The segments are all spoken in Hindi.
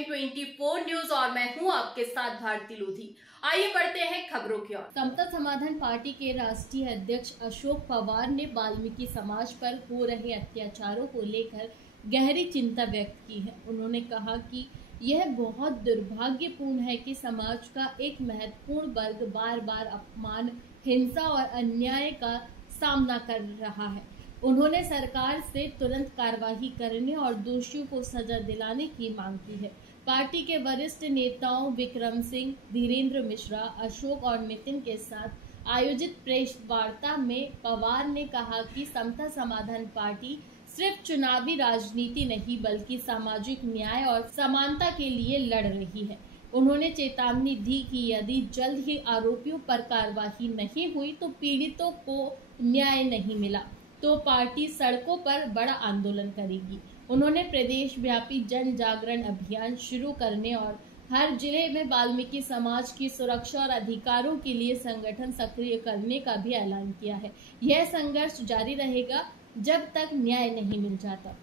हेडलाइन 24 न्यूज और मैं हूं आपके साथ भारती लोधी। आइए बढ़ते हैं खबरों की ओर। समता समाधान पार्टी के राष्ट्रीय अध्यक्ष अशोक पवार ने वाल्मीकि समाज पर हो रहे अत्याचारों को लेकर गहरी चिंता व्यक्त की है। उन्होंने कहा कि यह बहुत दुर्भाग्यपूर्ण है कि समाज का एक महत्वपूर्ण वर्ग बार बार अपमान, हिंसा और अन्याय का सामना कर रहा है। उन्होंने सरकार से तुरंत कार्रवाई करने और दोषियों को सजा दिलाने की मांग की है। पार्टी के वरिष्ठ नेताओं विक्रम सिंह, धीरेन्द्र मिश्रा, अशोक और नितिन के साथ आयोजित प्रेस वार्ता में पवार ने कहा कि समता समाधान पार्टी सिर्फ चुनावी राजनीति नहीं बल्कि सामाजिक न्याय और समानता के लिए लड़ रही है। उन्होंने चेतावनी दी कि यदि जल्द ही आरोपियों पर कार्रवाई नहीं हुई तो पीड़ितों को न्याय नहीं मिला तो पार्टी सड़कों पर बड़ा आंदोलन करेगी। उन्होंने प्रदेश व्यापी जन जागरण अभियान शुरू करने और हर जिले में वाल्मीकि समाज की सुरक्षा और अधिकारों के लिए संगठन सक्रिय करने का भी ऐलान किया है। यह संघर्ष जारी रहेगा जब तक न्याय नहीं मिल जाता।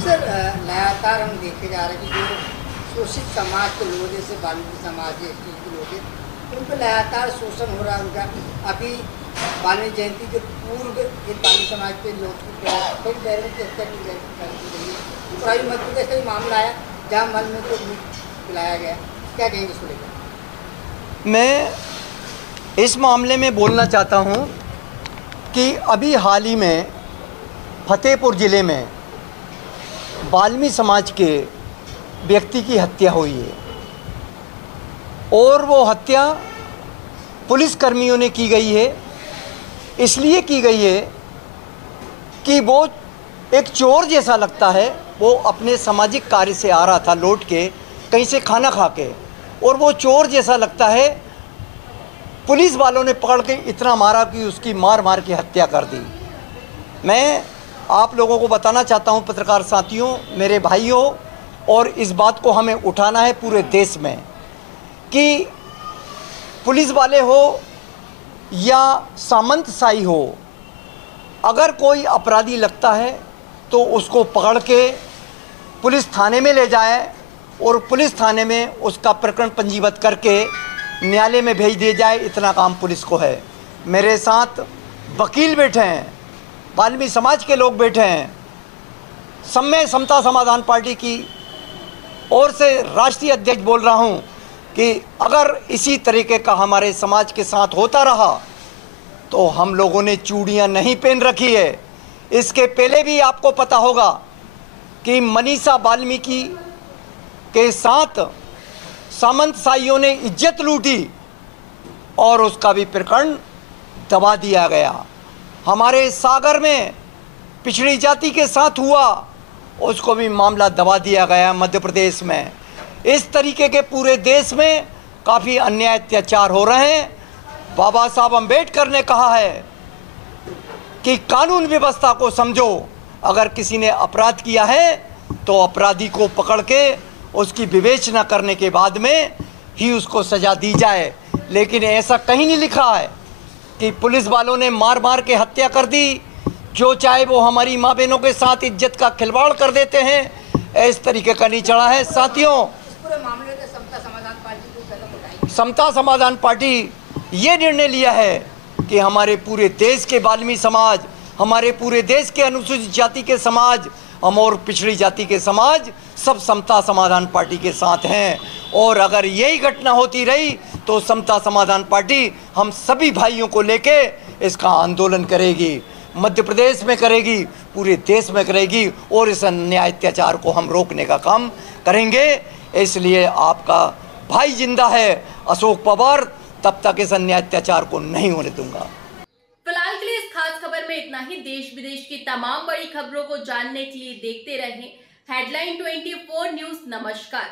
सर, लगातार हम देखे जा रहे हैं कि जो शोषित समाज के लोग जैसे वाल्मीकि समाज के लोग हैं उन पर लगातार शोषण हो रहा है उनका। अभी वाल्मीकि जयंती के पूर्व एक वाल्मीकि समाज के लोग की बैरन की हत्या की गई। मध्य प्रदेश का मामला आया जहाँ मन में को पिलाया गया, क्या कहेंगे इसको लेकर? मैं इस मामले में बोलना चाहता हूँ कि अभी हाल ही में फतेहपुर ज़िले में वाल्मीकि समाज के व्यक्ति की हत्या हुई है और वो हत्या पुलिस कर्मियों ने की गई है। इसलिए की गई है कि वो एक चोर जैसा लगता है। वो अपने सामाजिक कार्य से आ रहा था लौट के कहीं से खाना खा के, और वो चोर जैसा लगता है। पुलिस वालों ने पकड़ के इतना मारा कि उसकी मार मार के हत्या कर दी। मैं आप लोगों को बताना चाहता हूं, पत्रकार साथियों, मेरे भाइयों, और इस बात को हमें उठाना है पूरे देश में कि पुलिस वाले हो या सामंतशाही हो, अगर कोई अपराधी लगता है तो उसको पकड़ के पुलिस थाने में ले जाए और पुलिस थाने में उसका प्रकरण पंजीबद्ध करके न्यायालय में भेज दिया जाए। इतना काम पुलिस को है। मेरे साथ वकील बैठे हैं, वाल्मीकि समाज के लोग बैठे हैं। मैं समता समाधान पार्टी की ओर से राष्ट्रीय अध्यक्ष बोल रहा हूं कि अगर इसी तरीके का हमारे समाज के साथ होता रहा तो हम लोगों ने चूड़ियां नहीं पहन रखी है। इसके पहले भी आपको पता होगा कि मनीषा वाल्मीकि के साथ सामंतशाहियों ने इज्जत लूटी और उसका भी प्रकरण दबा दिया गया। हमारे सागर में पिछड़ी जाति के साथ हुआ, उसको भी मामला दबा दिया गया मध्य प्रदेश में। इस तरीके के पूरे देश में काफ़ी अन्याय अत्याचार हो रहे हैं। बाबा साहब अम्बेडकर ने कहा है कि कानून व्यवस्था को समझो। अगर किसी ने अपराध किया है तो अपराधी को पकड़ के उसकी विवेचना करने के बाद में ही उसको सजा दी जाए। लेकिन ऐसा कहीं नहीं लिखा है कि पुलिस वालों ने मार मार के हत्या कर दी। जो चाहे वो हमारी माँ बहनों के साथ इज्जत का खिलवाड़ कर देते हैं। इस तरीके का नहीं चला है साथियों। समता समाधान पार्टी ये निर्णय लिया है कि हमारे पूरे देश के वाल्मीकि समाज, हमारे पूरे देश के अनुसूचित जाति के समाज, हम और पिछड़ी जाति के समाज सब समता समाधान पार्टी के साथ हैं। और अगर यही घटना होती रही तो समता समाधान पार्टी हम सभी भाइयों को लेके इसका आंदोलन करेगी। मध्य प्रदेश में करेगी, पूरे देश में करेगी और इस अन्याय अत्याचार को हम रोकने का काम करेंगे। इसलिए आपका भाई जिंदा है अशोक पवार, तब तक इस अन्याय अत्याचार को नहीं होने दूंगा। फिलहाल के लिए इस खास खबर में इतना ही। देश विदेश की तमाम बड़ी खबरों को जानने के लिए देखते रहें हेडलाइन 24 न्यूज। नमस्कार।